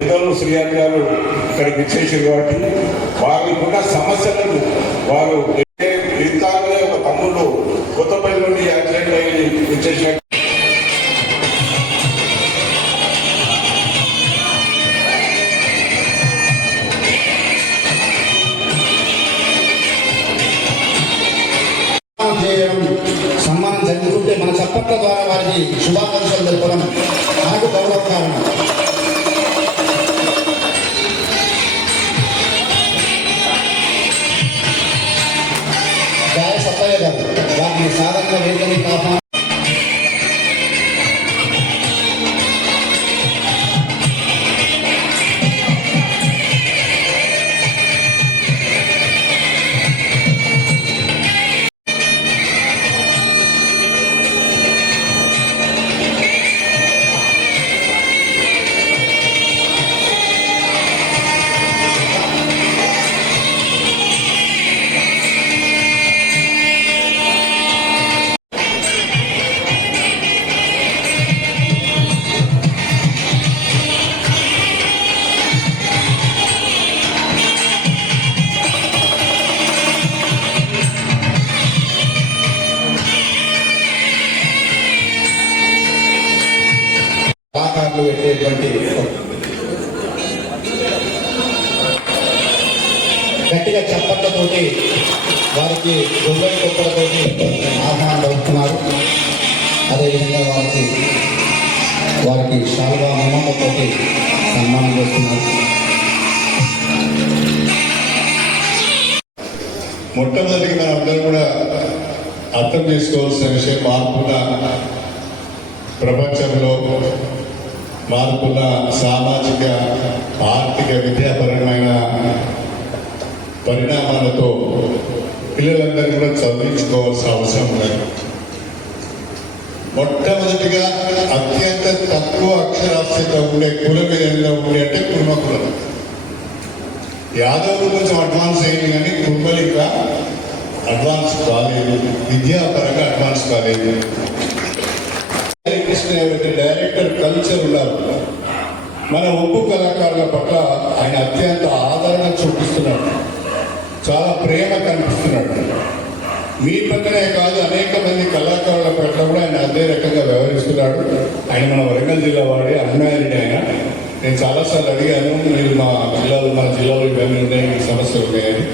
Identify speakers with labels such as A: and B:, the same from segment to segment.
A: పెద్దలు శ్రీయాన్ గారు ఇక్కడికి ఇచ్చేసారు కాబట్టి వారికున్న సమస్యలను వారు ఇంతానే ఒక తమ్ముళ్ళు కొత్తపల్లి నుండి యాక్సిడెంట్ అయ్యి ఇచ్చేసారు
B: చేయడం సన్మానం జరుగుతుంటే మన చప్పట్ల ద్వారా వారికి శుభాకాంక్షలు తెలపడం చాలా సాధారణ పెట్టేటువంటి గట్టిగా చప్పట్లతోటి వారికి గొంగళి కుక్కలతోటి ఆహ్వానం అవుతున్నారు అదేవిధంగా వారికి వారికి శాలువా మమ్మతోటి సన్మానం చేస్తున్నారు.
C: మొట్టమొదటిగా మన అందరం కూడా అర్థం చేసుకోవాల్సిన విషయం మార్పున్న ప్రపంచంలో మారుతున్న సామాజిక ఆర్థిక విద్యాపరమైన పరిణామాలతో పిల్లలందరూ కూడా చదివించుకోవాల్సిన అవసరం ఉన్నది. మొట్టమొదటిగా అత్యంత తక్కువ అక్షరాస్యత ఉండే కులం ఏదైనా ఉండే అంటే కుర్మ కులం యాదవులు కొంచెం అడ్వాన్స్ అయింది కానీ కుర్మలు ఇంకా అడ్వాన్స్ కాలేదు. విద్యాపరంగా అడ్వాన్స్ కాలేదు. కృష్ణ డైరెక్టర్ కల్చర్ ఉన్నారు. మన ఒప్పు కళాకారుల పట్ల ఆయన అత్యంత ఆదరణ చూపిస్తున్నాడు. చాలా ప్రేమ కనిపిస్తున్నాడు. మీ పక్కనే కాదు అనేక మంది కళాకారుల పట్ల కూడా ఆయన అదే రకంగా వ్యవహరిస్తున్నాడు. ఆయన మన వరంగల్ జిల్లా వాడి అన్మ్యారీడ్ ఆయన. నేను చాలాసార్లు అడిగాను మీరు మా జిల్లాలో మన జిల్లాలో ఇవన్నీ ఉన్నాయి సమస్యలు ఉన్నాయని.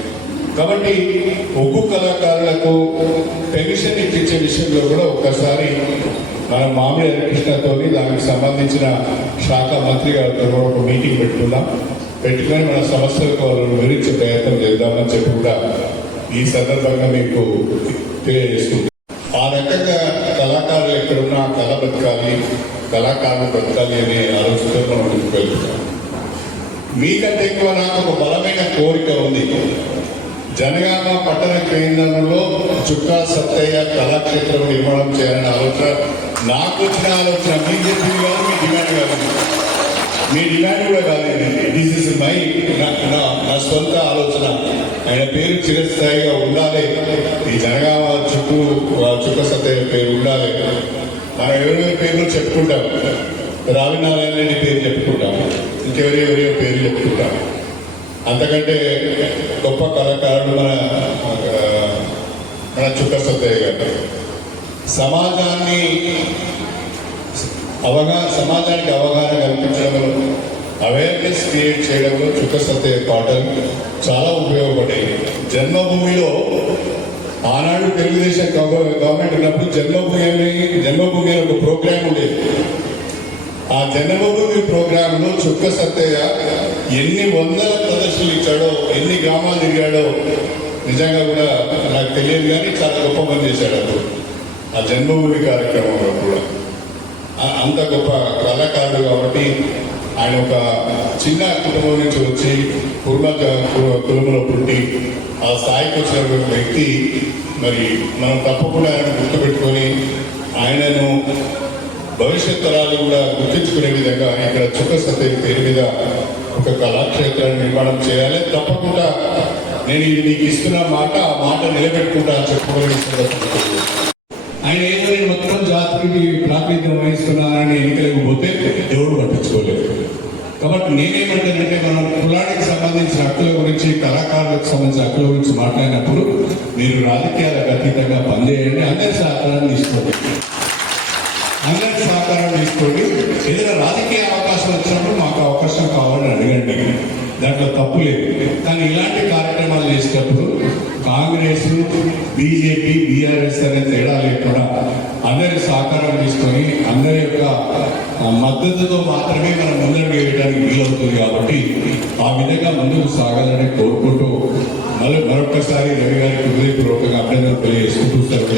C: కాబట్టి ఒగ్గు కళాకారులకు పెన్షన్ ఇప్పించే విషయంలో కూడా ఒక్కసారి మనం మామిడి హరికృష్ణతో దానికి సంబంధించిన శాఖ మంత్రి గారితో కూడా ఒక మీటింగ్ పెట్టుకుందాం. పెట్టుకొని మన సమస్యలకు వాళ్ళు వివరించే ప్రయత్నం చేద్దామని చెప్పి కూడా ఈ సందర్భంగా మీకు తెలియజేస్తుంది ఆ రకంగా కళాకారులు ఎక్కడున్నా కళ బతకాలి కళాకారులు బతకాలి అనే ఆలోచనతో మనం ముందుకు వెళ్తున్నాం. మీకంటే ఎక్కువ నాకు ఒక బలమైన కోరిక ఉంది. జనగామ పట్టణ కేంద్రంలో చుక్కా సత్తయ్య కళాక్షేత్రం నిర్మాణం చేయాలనే ఆలోచన. నాకు వచ్చిన ఆలోచన మీకు చెప్పింది కాదు మీ డిమాండ్ కాదు. మీ డిమాండ్ కూడా కాదండి దిస్ ఇస్ మై నా నా సొంత ఆలోచన. ఆయన పేరు చిరస్థాయిగా ఉండాలి. ఈ జనగామ చుట్టూ చుక్క సత్తయ్య పేరు ఉండాలి. మనం ఎవరెవరి పేర్లు చెప్పుకుంటాం? రావినారాయణ రెడ్డి పేరు చెప్పుకుంటాం. ఇంకెవరెవరి పేర్లు పేరు చెప్పుకుంటాం? అంతకంటే గొప్ప కళాకారుడు మన మన చుక్క సత్తయ్య గారు. సమాజాన్ని అవగాహన సమాజానికి అవగాహన కల్పించడంలో అవేర్నెస్ క్రియేట్ చేయడంలో చుక్క సత్తయ్య పాటలు చాలా ఉపయోగపడ్డాయి జన్మభూమిలో ఆనాడు తెలుగుదేశం గవర్నమెంట్ ఉన్నప్పుడు జన్మభూమి అని- జన్మభూమి అనే ఒక ప్రోగ్రాం ఉండేది. ఆ జన్మభూమి ప్రోగ్రామ్లో చుక్క సత్తయ్య ఎన్ని వందల ప్రదర్శనలు ఇచ్చాడో ఎన్ని గ్రామాలు తిరిగాడో నిజంగా కూడా నాకు తెలియదు కానీ చాలా గొప్ప పని చేశాడు అప్పుడు. ఆ జన్మభూమి కార్యక్రమంలో కూడా. అంత గొప్ప కళాకారుడు కాబట్టి ఆయన ఒక చిన్న కుటుంబం నుంచి వచ్చి కుర్మ కుటుంబంలో పుట్టి ఆ స్థాయికి వచ్చిన వ్యక్తి. మరి మనం తప్పకుండా ఆయన గుర్తుపెట్టుకొని ఆయనను భవిష్యత్ తరాలు కూడా గుర్తించుకునే విధంగా ఇక్కడ చుక్క సత్య పేరు మీద ఒక కళాక్షేత్రాన్ని నిర్మాణం చేయాలి. తప్పకుండా నేను ఇది నీకు ఇస్తున్న మాట ఆ మాట నిలబెట్టుకుంటా అని చెప్పుకోవాలి ఆయన ఏదో నేను మొత్తం జాతికి ప్రాతినిధ్యం వహిస్తున్నానని ఎన్నికలకు పోతే దేవుడు పట్టించుకోలేదు. కాబట్టి నేనేమంటానంటే మనం కులానికి సంబంధించిన హక్కుల గురించి కళాకారులకు సంబంధించిన హక్కుల గురించి మాట్లాడినప్పుడు మీరు రాజకీయాలకు అతీతంగా పనిచేయండి అందరి సహకారాన్ని తీసుకోండి. అందరి సహకారం తీసుకోండి. ఏదైనా రాజకీయ అవకాశం వచ్చినప్పుడు మాకు అవకాశం కావాలని అడగండి. దాంట్లో తప్పు లేదు. కానీ ఇలాంటి కార్యక్రమాలు చేసేటప్పుడు కాంగ్రెస్ బీజేపీ బీఆర్ఎస్ అనే తేడా లేకుండా అందరి సహకారం తీసుకొని అందరి యొక్క మద్దతుతో మాత్రమే మనం ముందడుగు వేయడానికి వీలవుతుంది కాబట్టి ఆ విధంగా ముందుకు సాగాలని కోరుకుంటూ మళ్ళీ మరొకసారి రవి గారికి హృదయపూర్వకంగా అభినందనలు తెలియజేసుకుంటూ సెలవు